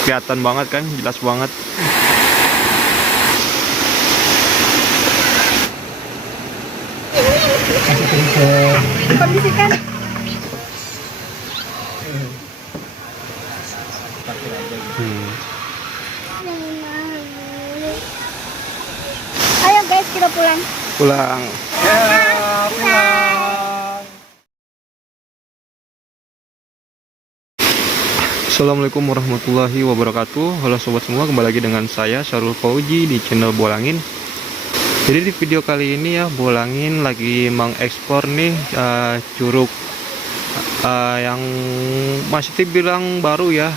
Kelihatan banget kan, jelas banget. Kondisikan. Ayo guys, kita pulang. Pulang. Assalamualaikum warahmatullahi wabarakatuh. Halo sobat semua, kembali lagi dengan saya Syarul Fauji di channel Bolangin. Jadi di video kali ini ya, Bolangin lagi mengekspor nih curug yang masih dibilang baru ya,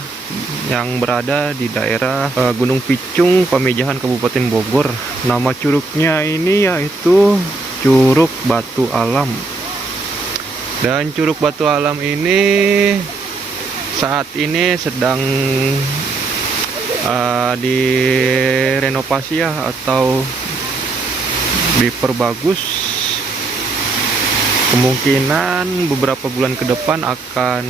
yang berada di daerah Gunung Picung, Pamijahan, Kabupaten Bogor. Nama curugnya ini yaitu Curug Batu Alam. Dan Curug Batu Alam ini saat ini sedang direnovasi ya, atau diperbagus. Kemungkinan beberapa bulan ke depan akan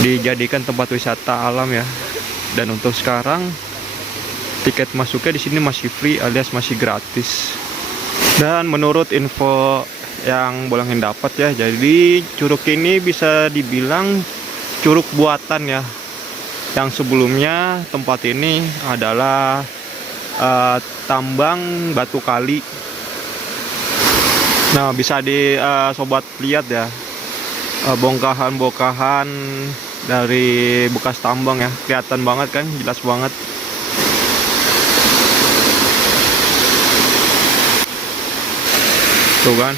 dijadikan tempat wisata alam ya. Dan untuk sekarang tiket masuknya di sini masih free alias masih gratis. Dan menurut info yang Bolangin dapat ya, jadi curug ini bisa dibilang curug buatan ya. Yang sebelumnya tempat ini adalah tambang batu kali. Nah, bisa di sobat lihat ya, bongkahan-bongkahan dari bekas tambang ya, kelihatan banget kan, jelas banget. Tuh kan,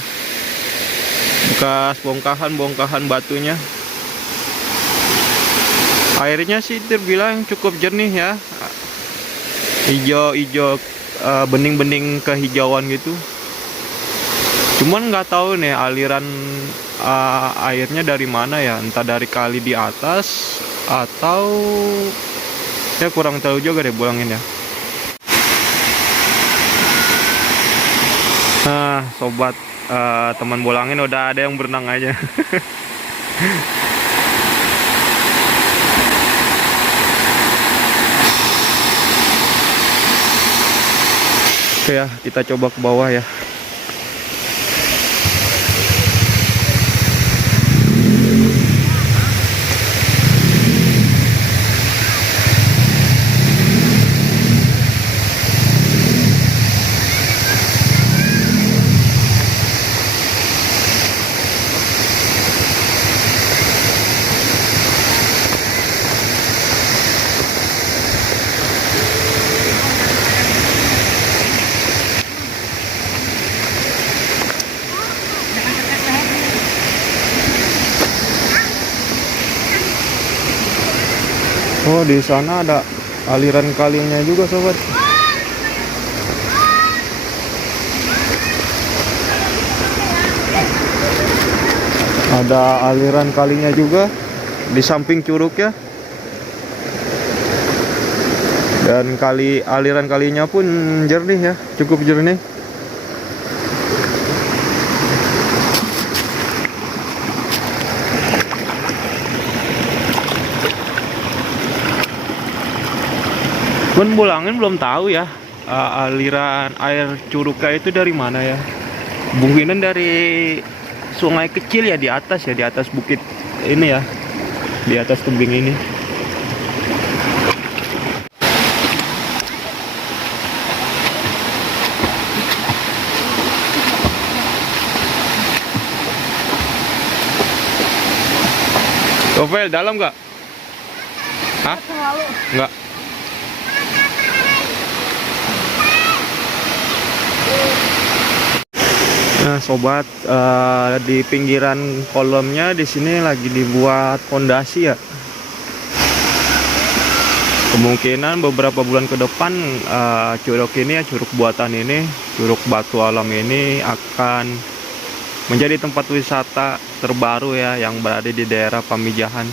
bekas bongkahan batunya. Airnya sih terbilang cukup jernih ya, hijau-hijau, bening-bening kehijauan gitu. Cuman nggak tahu nih aliran airnya dari mana ya, entah dari kali di atas atau ya kurang tahu juga deh Bolangin ya. Nah sobat, teman Bolangin udah ada yang berenang aja. Oke ya, kita coba ke bawah ya. Oh, di sana ada aliran kalinya juga, sobat. Ada aliran kalinya juga di samping curug ya. Dan aliran kalinya pun jernih ya, cukup jernih. Cuman Bolangin belum tahu ya, aliran air curugnya itu dari mana ya. Mungkin dari sungai kecil ya, di atas bukit ini ya, di atas tebing ini. Novel dalam nggak? Hah? Nggak. Nah sobat, di pinggiran kolamnya di sini lagi dibuat fondasi ya. Kemungkinan beberapa bulan ke depan curug ini ya, curug buatan ini, curug batu alam ini akan menjadi tempat wisata terbaru ya, yang berada di daerah Pamijahan.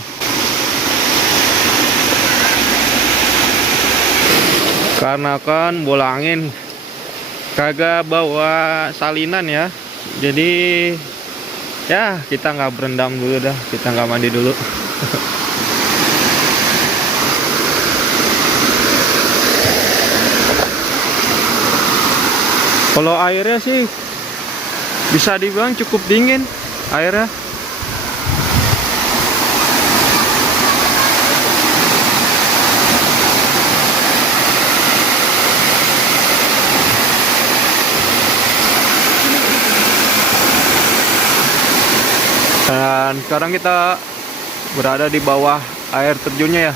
Karena kan Bolangin kagak bawa salinan ya, jadi ya kita nggak berendam dulu dah, kita nggak mandi dulu. Kalau airnya sih bisa dibilang cukup dingin airnya. Dan sekarang kita berada di bawah air terjunnya ya.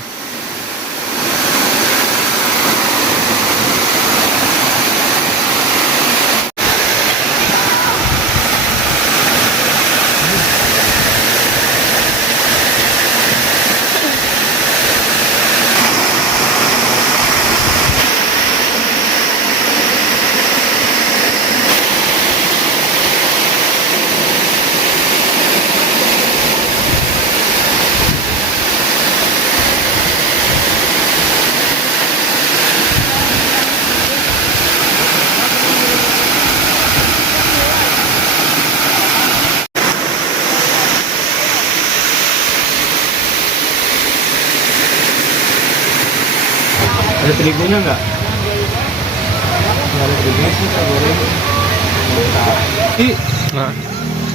Ada terigunya nggak? Nggak ada terigunya sih, kita goreng. Nah,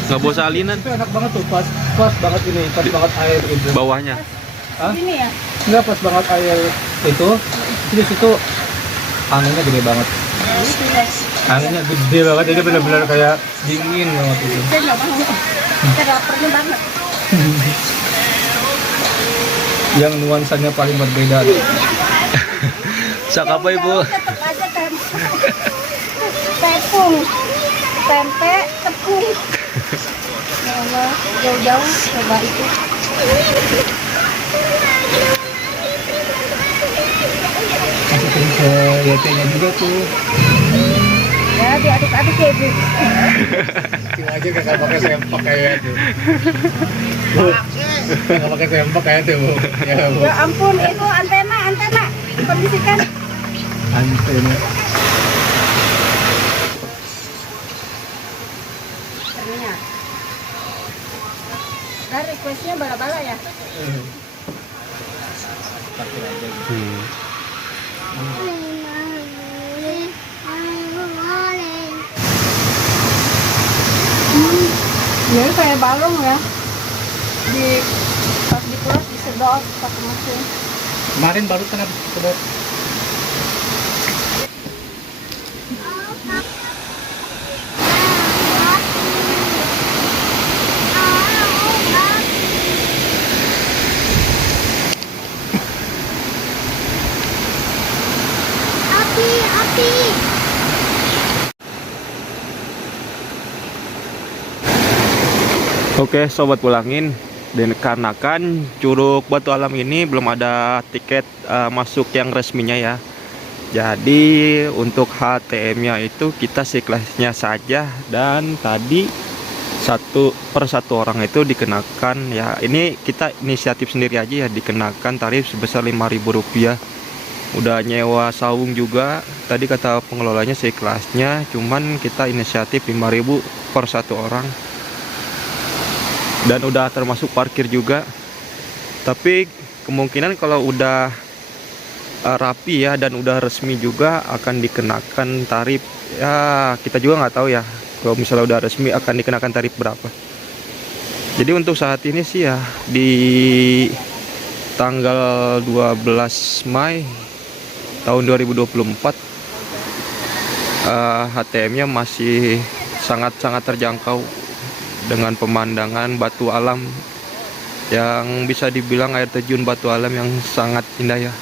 nggak bawa salinan. Itu enak banget tuh, pas banget ini, pas banget air itu. Bawahnya. Hah? Ini ya? Enggak, pas banget air itu. Terus itu anginnya gede banget. Anginnya gede banget, jadi benar-benar kayak dingin banget itu. Saya nggak mau. Saya laparnya banget. Yang nuansanya paling berbeda. Sak apa ibu? Tetap aja kan. Tepung, tempe, tepung. Ya Allah, jauh-jauh coba itu. Masukin ke YT-nya juga tuh. Ya diaduk-aduk ya ibu. Tinggal aja kakak pakai sempak kayak itu. Bu, kakak pakai sempak kayak itu bu. Ya bu. Ya ampun, itu antena kondisikan. Antena. Ternyata. Nah, requestnya bala-bala ya. Pakai aja gitu. Ini kayak balong ya. Pas dipulas disedot pakai mesin. Kemarin baru kena sedot. Api. Oke, sobat pulangin. Dan karena kan Curug Batu Alam ini belum ada tiket masuk yang resminya ya. Jadi untuk HTM-nya itu kita seikhlasnya saja, dan tadi per satu orang itu dikenakan ya, ini kita inisiatif sendiri aja ya, dikenakan tarif sebesar Rp5.000. Udah nyewa saung juga, tadi kata pengelolanya seikhlasnya, cuman kita inisiatif 5.000 per satu orang. Dan udah termasuk parkir juga. Tapi kemungkinan kalau udah rapi ya dan udah resmi juga akan dikenakan tarif ya, kita juga nggak tahu ya kalau misalnya udah resmi akan dikenakan tarif berapa. Jadi untuk saat ini sih ya, di tanggal 12 Mei tahun 2024 HTM-nya masih sangat-sangat terjangkau dengan pemandangan batu alam yang bisa dibilang air terjun batu alam yang sangat indah ya.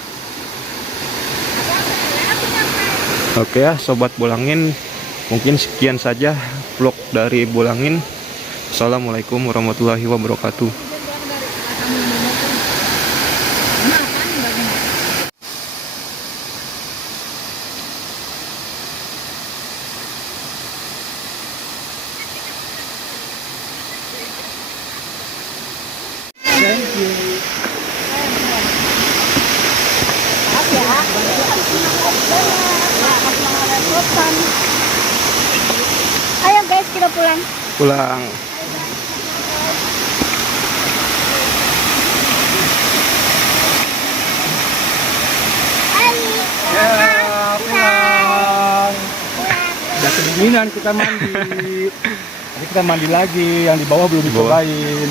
Oke ya sobat Bulangin, mungkin sekian saja vlog dari Bulangin. Assalamualaikum warahmatullahi wabarakatuh. Thank you. Maaf ya. Ayo guys, kita pulang. Pulang. Ya, pulang. Udah sedih kedinginan kita mandi. Jadi kita mandi lagi, yang di bawah belum Di bawah. dicobain.